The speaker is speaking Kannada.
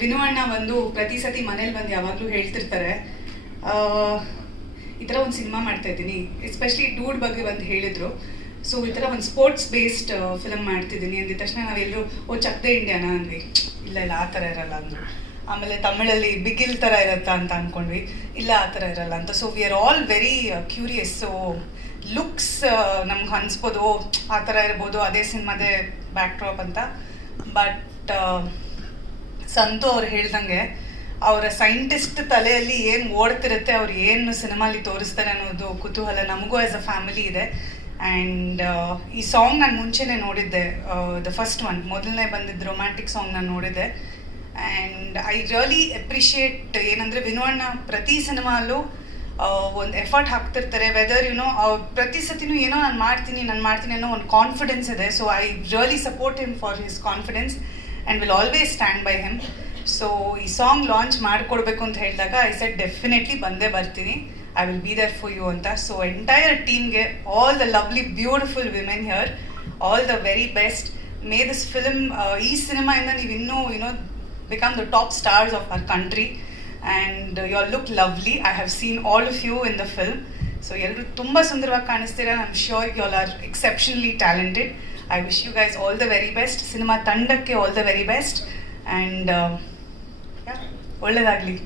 ವಿನು ಅಣ್ಣ ಬಂದು ಪ್ರತಿ ಸತಿ ಮನೇಲಿ ಬಂದು ಯಾವಾಗಲೂ ಹೇಳ್ತಿರ್ತಾರೆ, ಈ ಥರ ಒಂದು ಸಿನಿಮಾ ಮಾಡ್ತಾ ಇದ್ದೀನಿ, ಎಸ್ಪೆಷಲಿ ಡೂಡ್ ಬಗ್ಗೆ ಬಂದು ಹೇಳಿದರು. ಸೊ ಈ ಥರ ಒಂದು ಸ್ಪೋರ್ಟ್ಸ್ ಬೇಸ್ಡ್ ಫಿಲಮ್ ಮಾಡ್ತಿದ್ದೀನಿ ಅಂದಿದ ತಕ್ಷಣ ನಾವೆಲ್ಲರೂ ಚಕ್ದೆ ಇಂಡಿಯಾನ ಅಂದ್ವಿ. ಇಲ್ಲ ಇಲ್ಲ ಆ ಥರ ಇರಲ್ಲ ಅಂದರು. ಆಮೇಲೆ ತಮಿಳಲ್ಲಿ ಬಿಗಿಲ್ ಥರ ಇರುತ್ತಾ ಅಂತ ಅಂದ್ಕೊಂಡ್ವಿ. ಇಲ್ಲ ಆ ಥರ ಇರಲ್ಲ ಅಂತ. So we are all very curious. So looks ನಮ್ಗೆ ಅನಿಸ್ಬೋದು ಆ ಥರ ಇರ್ಬೋದು, ಅದೇ ಸಿನಿಮಾದೇ ಬ್ಯಾಕ್ ಡ್ರಾಪ್ ಅಂತ. ಬಟ್ ಸಂತು ಅವ್ರು ಹೇಳ್ದಂಗೆ ಅವರ ಸೈಂಟಿಸ್ಟ್ ತಲೆಯಲ್ಲಿ ಏನು ಓಡ್ತಿರುತ್ತೆ, ಅವ್ರು ಏನು ಸಿನಿಮಾಲಿ ತೋರಿಸ್ತಾರೆ ಅನ್ನೋದು ಕುತೂಹಲ ನಮಗೂ ಆ್ಯಸ್ ಅ ಫ್ಯಾಮಿಲಿ ಇದೆ. ಆ್ಯಂಡ್ ಈ ಸಾಂಗ್ ನಾನು ಮುಂಚೆನೇ ನೋಡಿದ್ದೆ, ದ ಫಸ್ಟ್ ಒನ್, ಮೊದಲನೇ ಬಂದಿದ್ದು ರೊಮ್ಯಾಂಟಿಕ್ ಸಾಂಗ್ ನಾನು ನೋಡಿದ್ದೆ. ಆ್ಯಂಡ್ ಐ ರಿಯಲಿ ಅಪ್ರಿಷಿಯೇಟ್ ಏನಂದರೆ ವಿನು ಅಣ್ಣ ಪ್ರತಿ ಸಿನಿಮಾಲ್ಲೂ ಒಂದು ಎಫರ್ಟ್ ಹಾಕ್ತಿರ್ತಾರೆ. ವೆದರ್ ಪ್ರತಿ ಸತಿನೂ ಏನೋ ನಾನು ಮಾಡ್ತೀನಿ ಅನ್ನೋ ಒಂದು ಕಾನ್ಫಿಡೆನ್ಸ್ ಇದೆ. So I really support him for his confidence and will always stand by him. So ಈ ಸಾಂಗ್ ಲಾಂಚ್ ಮಾಡಿಕೊಡ್ಬೇಕು ಅಂತ ಹೇಳಿದಾಗ ಐ ಸೆಡ್ ಡೆಫಿನೆಟ್ಲಿ ಬಂದೇ ಬರ್ತೀನಿ, I will be there for you ಅಂತ. ಸೊ ಎಂಟೈರ್ ಟೀಮ್ಗೆ, all the lovely beautiful women here, all the very best. May this film, ಈ ಸಿನಿಮಾಯಿಂದ ನೀವು ಇನ್ನೂ become the top stars of our country, and you all look lovely. I have seen all of you in the film. So ಎಲ್ಲರೂ ತುಂಬ ಸುಂದರವಾಗಿ ಕಾಣಿಸ್ತೀರಾ. I'm sure you all are exceptionally talented. I wish you guys all the very best. Cinema ತಂಡಕ್ಕೆ all the very best, and ಒಳ್ಳೆಯದಾಗಲಿ.